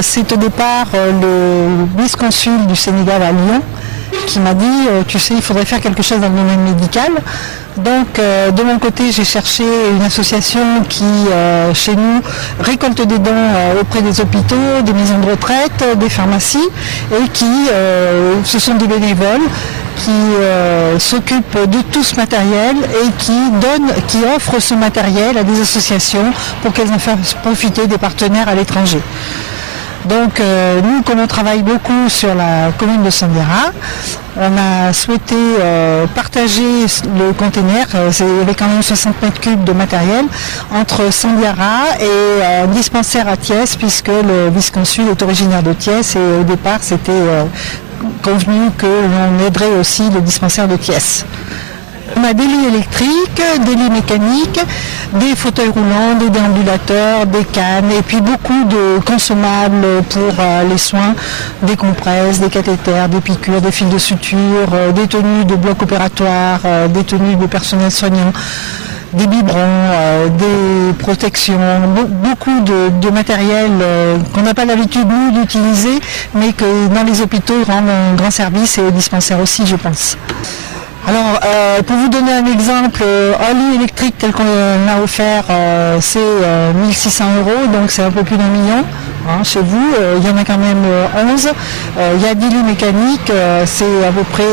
C'est au départ le vice-consul du Sénégal à Lyon qui m'a dit tu sais, il faudrait faire quelque chose dans le domaine médical. Donc de mon côté, j'ai cherché une association qui, chez nous, récolte des dons auprès des hôpitaux, des maisons de retraite, des pharmacies, et qui, ce sont des bénévoles qui s'occupent de tout ce matériel et qui offrent ce matériel à des associations pour qu'elles en fassent profiter des partenaires à l'étranger. Donc nous, comme on travaille beaucoup sur la commune de Sandiara, on a souhaité partager le conteneur, il y avait quand même 60 mètres cubes de matériel, entre Sandiara et un dispensaire à Thiès, puisque le vice-consul est originaire de Thiès et au départ c'était convenu que l'on aiderait aussi le dispensaire de Thiès. On a des lits électriques, des lits mécaniques, des fauteuils roulants, des déambulateurs, des cannes et puis beaucoup de consommables pour les soins, des compresses, des cathéters, des piqûres, des fils de suture, des tenues de bloc opératoire, des tenues de personnel soignant, des biberons, des protections, beaucoup de matériel qu'on n'a pas l'habitude nous d'utiliser, mais que dans les hôpitaux rendent un grand service et aux dispensaires aussi, je pense. Alors, pour vous donner un exemple, un lit électrique tel qu'on a offert, c'est 1600 €, donc c'est un peu plus d'1 million. Chez vous, il y en a quand même 11. Il y a 10 lits mécaniques, c'est à peu près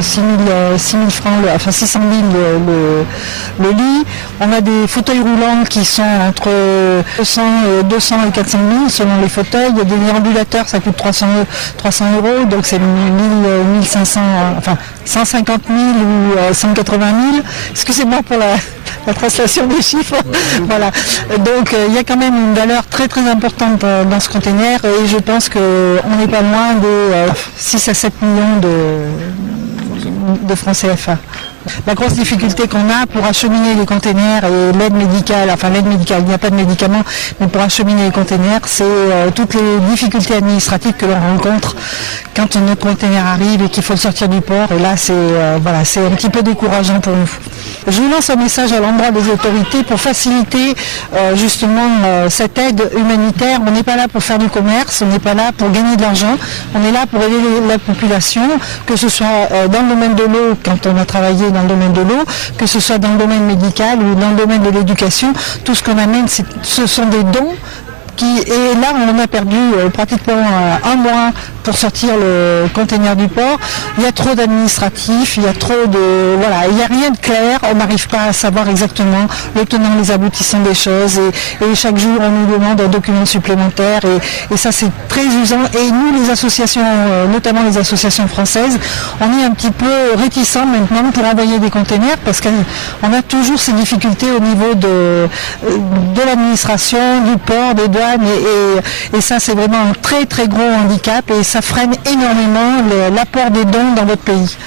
6 000 francs, enfin 600 000 le lit. On a des fauteuils roulants qui sont entre 200 et 400 000 selon les fauteuils. Il y a des déambulateurs, ça coûte 300 €, donc c'est 1500, enfin 150 000 ou 180 000. Excusez-moi pour la translation des chiffres. Voilà. Donc il y a quand même une valeur très très importante dans ce conteneur et je pense qu'on n'est pas loin de 6 à 7 millions de francs CFA. La grosse difficulté qu'on a pour acheminer les containers et l'aide médicale, il n'y a pas de médicaments, mais pour acheminer les containers, c'est toutes les difficultés administratives que l'on rencontre quand notre container arrive et qu'il faut le sortir du port. Et là, c'est un petit peu décourageant pour nous. Je vous lance un message à l'endroit des autorités pour faciliter justement cette aide humanitaire. On n'est pas là pour faire du commerce, on n'est pas là pour gagner de l'argent, on est là pour aider la population, que ce soit dans le domaine de l'eau, quand on a travaillé dans le domaine de l'eau, que ce soit dans le domaine médical ou dans le domaine de l'éducation. Tout ce qu'on amène, ce sont des dons. Et là, on a perdu pratiquement un mois pour sortir le conteneur du port. Il y a trop d'administratifs, il y a trop de... Voilà, il n'y a rien de clair, on n'arrive pas à savoir exactement le tenant, les aboutissants des choses. Et chaque jour, on nous demande un document supplémentaire. Et ça, c'est très usant. Et nous, les associations, notamment les associations françaises, on est un petit peu réticents maintenant pour envoyer des conteneurs parce qu'on a toujours ces difficultés au niveau de l'administration, du port, des douanes. Et ça, c'est vraiment un très très gros handicap et ça freine énormément l'apport des dons dans votre pays.